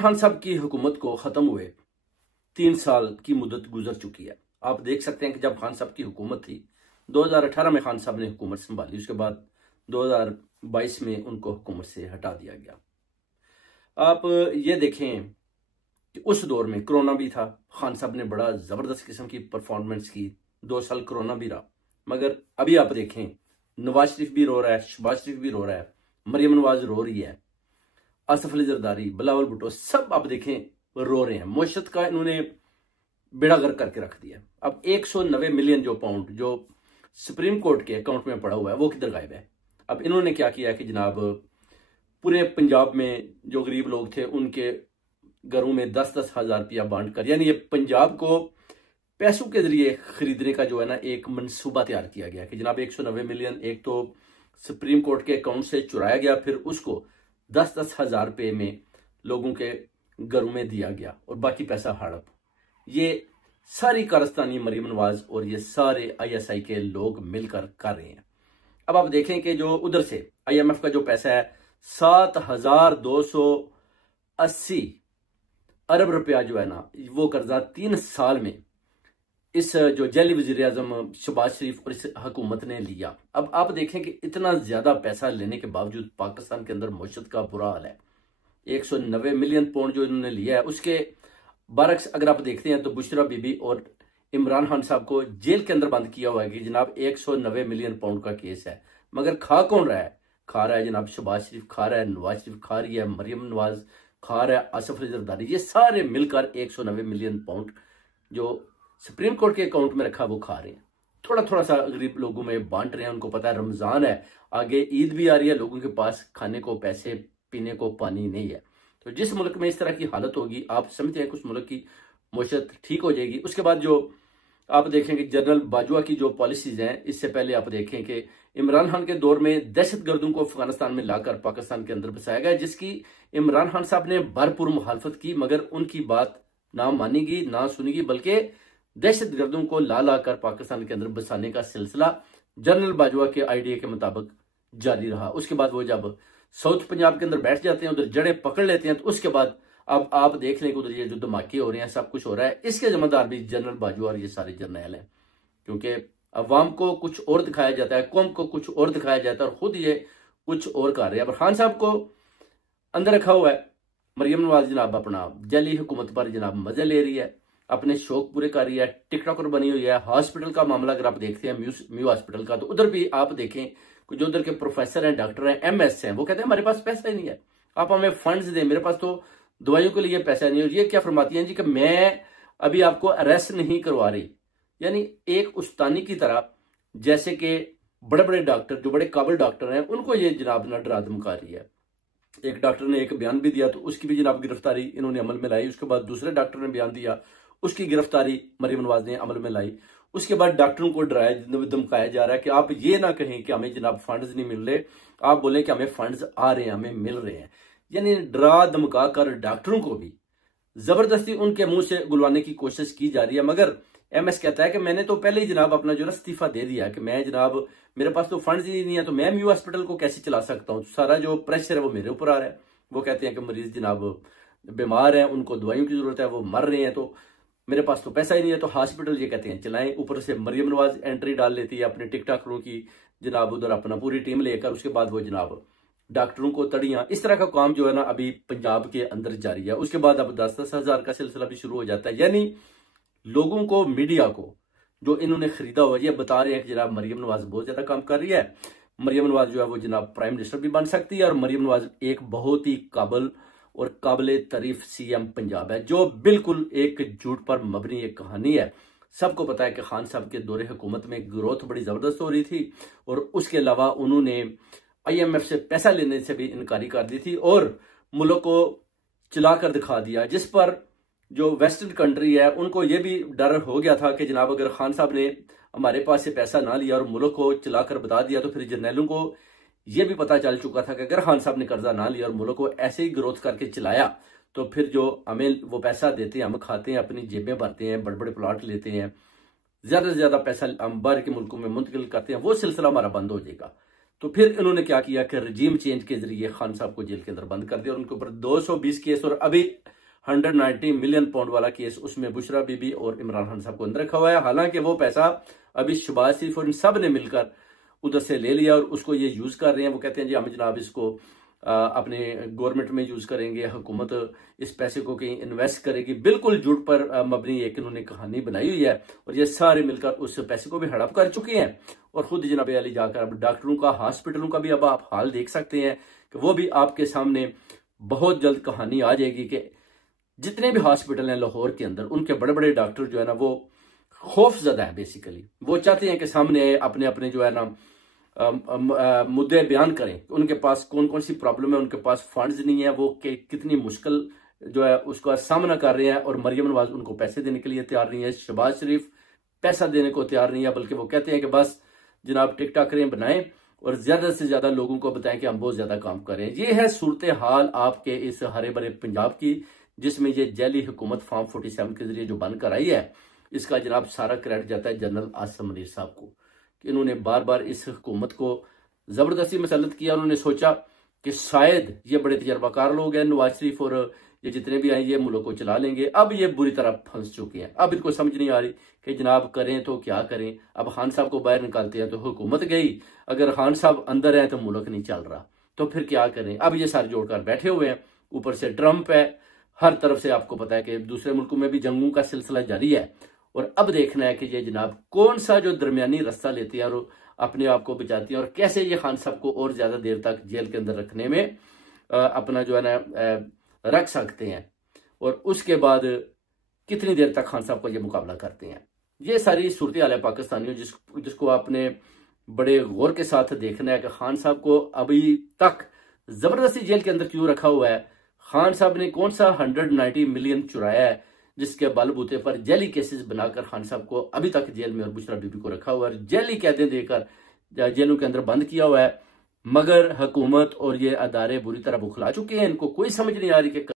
इमरान खान साहब की हुकूमत को ख़त्म हुए 3 साल की मुद्दत गुजर चुकी है। आप देख सकते हैं कि जब खान साहब की हुकूमत थी 2018 में खान साहब ने हुकूमत संभाली, उसके बाद 2022 में उनको हुकूमत से हटा दिया गया। आप ये देखें कि उस दौर में कोरोना भी था, खान साहब ने बड़ा ज़बरदस्त किस्म की परफॉर्मेंस की, 2 साल कोरोना भी रहा। मगर अभी आप देखें नवाज शरीफ भी रो रहा है, शहबाज शरीफ भी रो रहा है, मरियम नवाज रो रही है, आसिफ अली जरदारी, बिलावल भुट्टो, सब आप देखें रो रहे हैं। मुशत का इन्होंने बेड़ा गर्क करके रख दिया। अब 190 मिलियन जो पाउंड जो सुप्रीम कोर्ट के अकाउंट में पड़ा हुआ है वो किधर गायब है। अब इन्होंने क्या किया कि जनाब पूरे पंजाब में जो गरीब लोग थे उनके घरों में 10-10 हज़ार रुपया बांट कर, यानी ये पंजाब को पैसों के जरिए खरीदने का जो है ना एक मंसूबा तैयार किया गया कि जनाब 190 मिलियन एक तो सुप्रीम कोर्ट के अकाउंट से चुराया गया, फिर उसको 10-10 हज़ार रुपये में लोगों के घरों में दिया गया और बाकी पैसा हड़प। ये सारी कारस्तानी मरियम नवाज और ये सारे ISI के लोग मिलकर कर रहे हैं। अब आप देखें कि जो उधर से IMF का जो पैसा है 7,280 अरब रुपया जो है ना वो कर्जा 3 साल में इस जो जैली वजीर आजम शहबाज शरीफ और इस हुकूमत ने लिया। अब आप देखें कि इतना ज्यादा पैसा लेने के बावजूद पाकिस्तान के अंदर मईशत का बुरा हाल है। 190 मिलियन पाउंड जो इन्होंने लिया है उसके बरक्स अगर आप देखते हैं तो बुशरा बीबी और इमरान खान साहब को जेल के अंदर बंद किया हुआ है कि जनाब 190 मिलियन पाउंड का केस है। मगर खा कौन रहा है? खा रहा है जनाब शहबाज शरीफ, खा रहा है नवाज शरीफ, खा रही है मरियम नवाज, खा रहा है आसिफ अली जरदारी। ये सारे मिलकर 190 मिलियन पाउंड जो सुप्रीम कोर्ट के अकाउंट में रखा वो खा रहे हैं, थोड़ा थोड़ा सा गरीब लोगों में बांट रहे हैं। उनको पता है रमजान है, आगे ईद भी आ रही है, लोगों के पास खाने को पैसे, पीने को पानी नहीं है। तो जिस मुल्क में इस तरह की हालत होगी आप समझते हैं कि उस मुल्क की मईशत ठीक हो जाएगी। उसके बाद जो आप देखें कि जनरल बाजवा की जो पॉलिसीज हैं, इससे पहले आप देखें कि इमरान खान के दौर में दहशतगर्दों को अफगानिस्तान में लाकर पाकिस्तान के अंदर बसाया गया, जिसकी इमरान खान साहब ने भरपूर मुखालफत की, मगर उनकी बात ना मानेगी ना सुनेगी, बल्कि दहशतगर्दों को ला लाकर पाकिस्तान के अंदर बसाने का सिलसिला जनरल बाजवा के आइडिया के मुताबिक जारी रहा। उसके बाद वो जब साउथ पंजाब के अंदर बैठ जाते हैं, उधर जड़ें पकड़ लेते हैं, तो उसके बाद अब आप देख लें कि उधर ये जो धमाके हो रहे हैं, सब कुछ हो रहा है, इसके जिम्मेदार भी जनरल बाजवा और ये सारे जर्नैल हैं। क्योंकि अवाम को कुछ और दिखाया जाता है, कौम को कुछ और दिखाया जाता है और खुद ये कुछ और कर रहे हैं। अब खान साहब को अंदर रखा हुआ है, मरियम नवाज जनाब अपना जैली हुकूमत पर जनाब मजे ले रही है, अपने शौक पूरे कर रही है, टिकटॉकर बनी हुई है। हॉस्पिटल का मामला अगर आप देखते हैं म्यू हॉस्पिटल का, तो उधर भी आप देखें जो उधर के प्रोफेसर हैं, डॉक्टर हैं, MS हैं, वो कहते हैं हमारे पास पैसा ही नहीं है, आप हमें फंड्स दें, मेरे पास तो दवाइयों के लिए पैसा नहीं है। ये क्या फरमाती हैं जी कि मैं अभी आपको अरेस्ट नहीं करवा रही, यानी एक उस्तानी की तरह, जैसे कि बड़े बड़े डॉक्टर जो बड़े काबिल डॉक्टर हैं उनको ये जनाब ना डरा धमका रही है। एक डॉक्टर ने एक बयान भी दिया तो उसकी भी जनाब गिरफ्तारी इन्होंने अमल में लाई। उसके बाद दूसरे डॉक्टर ने बयान दिया, उसकी गिरफ्तारी मरियम नवाज ने अमल में लाई। उसके बाद डॉक्टरों को डराया धमकाया जा रहा है कि आप ये ना कहें कि हमें जनाब फंड्स नहीं मिल रहे, आप बोलें कि हमें फंड्स आ रहे हैं, हमें मिल रहे हैं। यानी डरा धमका कर डॉक्टरों को भी जबरदस्ती उनके मुंह से गुलवाने की कोशिश की जा रही है। मगर MS कहता है कि मैंने तो पहले ही जनाब अपना जो इस्तीफा दे दिया कि मैं जनाब मेरे पास तो फंड्स ही नहीं है, तो मैं म्यू हॉस्पिटल को कैसे चला सकता हूँ, सारा जो प्रेशर है वो मेरे ऊपर आ रहा है। वो कहते हैं कि मरीज जनाब बीमार है, उनको दवाइयों की जरूरत है, वो मर रहे हैं, तो मेरे पास तो पैसा ही नहीं है, तो हॉस्पिटल ये कहते हैं चलाएं। ऊपर से मरियम नवाज एंट्री डाल लेती है अपने टिकटॉकरों की जनाब उधर अपना पूरी टीम लेकर, उसके बाद वो जनाब डॉक्टरों को तड़ियां, इस तरह का काम जो है ना अभी पंजाब के अंदर जारी है। उसके बाद अब 10-10 हज़ार का सिलसिला भी शुरू हो जाता है। यानी लोगों को, मीडिया को जो इन्होंने खरीदा हुआ, ये बता रहे हैं कि जनाब मरियम नवाज बहुत ज्यादा काम कर रही है, मरियम नवाज जो है वो जनाब प्राइम मिनिस्टर भी बन सकती है, और मरियम नवाज एक बहुत ही काबिल और काबिल तारीफ CM पंजाब है, जो बिल्कुल एक झूठ पर मबनी एक कहानी है। सबको पता है कि खान साहब के दौरे हुकूमत में ग्रोथ बड़ी जबरदस्त हो रही थी, और उसके अलावा उन्होंने IMF से पैसा लेने से भी इनकारी कर दी थी और मुल्क को चलाकर दिखा दिया, जिस पर जो वेस्टर्न कंट्री है उनको ये भी डर हो गया था कि जनाब अगर खान साहब ने हमारे पास से पैसा ना लिया और मुल्क को चलाकर बता दिया, तो फिर जर्नैलों को ये भी पता चल चुका था कि अगर खान साहब ने कर्जा ना लिया और मुल्क को ऐसे ही ग्रोथ करके चलाया, तो फिर जो हमें वो पैसा देते हैं, हम खाते हैं, अपनी जेबें भरते हैं, बड़े बड़े प्लाट लेते हैं, ज्यादा से ज्यादा पैसा हम बाहर के मुल्कों में मुंतकिल करते हैं, वो सिलसिला हमारा बंद हो जाएगा। तो फिर इन्होंने क्या किया कि रजीम चेंज के जरिए खान साहब को जेल के अंदर बंद कर दिया और उनके ऊपर 220 केस और अभी 190 मिलियन पाउंड वाला केस, उसमें बुशरा बीबी और इमरान खान साहब को अंदर रखा हुआ है। हालांकि वो पैसा अभी शहबाज शरीफ और इन सब ने मिलकर उधर से ले लिया और उसको ये यूज कर रहे हैं। वो कहते हैं जी हम जनाब इसको अपने गवर्नमेंट में यूज करेंगे, हुकूमत इस पैसे को कहीं इन्वेस्ट करेगी। बिल्कुल झूठ पर मबनी एक इन्होंने कहानी बनाई हुई है और ये सारे मिलकर उस पैसे को भी हड़प कर चुके हैं और खुद जनाब अली जाकर अब डॉक्टरों का, हॉस्पिटलों का भी अब आप हाल देख सकते हैं कि वो भी आपके सामने बहुत जल्द कहानी आ जाएगी कि जितने भी हॉस्पिटल हैं लाहौर के अंदर, उनके बड़े बड़े डॉक्टर जो है ना वो खौफजदा है। बेसिकली वो चाहते हैं कि सामने अपने अपने जो है ना मुद्दे बयान करें, उनके पास कौन कौन सी प्रॉब्लम है, उनके पास फंड्स नहीं है, वो कितनी मुश्किल जो है उसका सामना कर रहे हैं और मरियम नवाज उनको पैसे देने के लिए तैयार नहीं है, शहबाज शरीफ पैसा देने को तैयार नहीं है, बल्कि वो कहते हैं कि बस जनाब टिकटॉक बनाएं और ज्यादा से ज्यादा लोगों को बताएं कि हम बहुत ज्यादा काम कर रहे हैं। ये है सूरत हाल आपके इस हरे भरे पंजाब की, जिसमें ये जैली हुकूमत फार्म 47 के जरिए जो बनकर आई है, इसका जनाब सारा क्रेडिट जाता है जनरल आसिम मुनीर साहब को कि इन्होंने बार बार इस हुकूमत को जबरदस्ती मसलत किया। उन्होंने सोचा कि शायद ये बड़े तजर्बाकार लोग हैं, नवाज शरीफ और ये जितने भी आए ये मुल्क को चला लेंगे। अब ये बुरी तरह फंस चुके हैं, अब इनको समझ नहीं आ रही कि जनाब करें तो क्या करें। अब खान साहब को बाहर निकालते हैं तो हुकूमत गई, अगर खान साहब अंदर है तो मुल्क नहीं चल रहा, तो फिर क्या करें। अब ये सारे जोड़कर बैठे हुए हैं, ऊपर से ट्रंप है, हर तरफ से आपको पता है कि दूसरे मुल्कों में भी जंगों का सिलसिला जारी है और अब देखना है कि ये जनाब कौन सा जो दरमियानी रास्ता लेते हैं और अपने आप को बचाती हैं और कैसे ये खान साहब को और ज्यादा देर तक जेल के अंदर रखने में अपना जो है ना रख सकते हैं और उसके बाद कितनी देर तक खान साहब को ये मुकाबला करते हैं। ये सारी सूरत हाल है पाकिस्तानियों, जिसको आपने बड़े गौर के साथ देखना है कि खान साहब को अभी तक जबरदस्ती जेल के अंदर क्यों रखा हुआ है। खान साहब ने कौन सा 190 मिलियन चुराया है जिसके बलबूते पर जेली केसेस बनाकर खान साहब को अभी तक जेल में और बुशरा बीबी को रखा हुआ है, जेली कैदें देकर जेलों के अंदर बंद किया हुआ है। मगर हुकूमत और ये अदारे बुरी तरह बुखला चुके हैं, इनको कोई समझ नहीं आ रही कि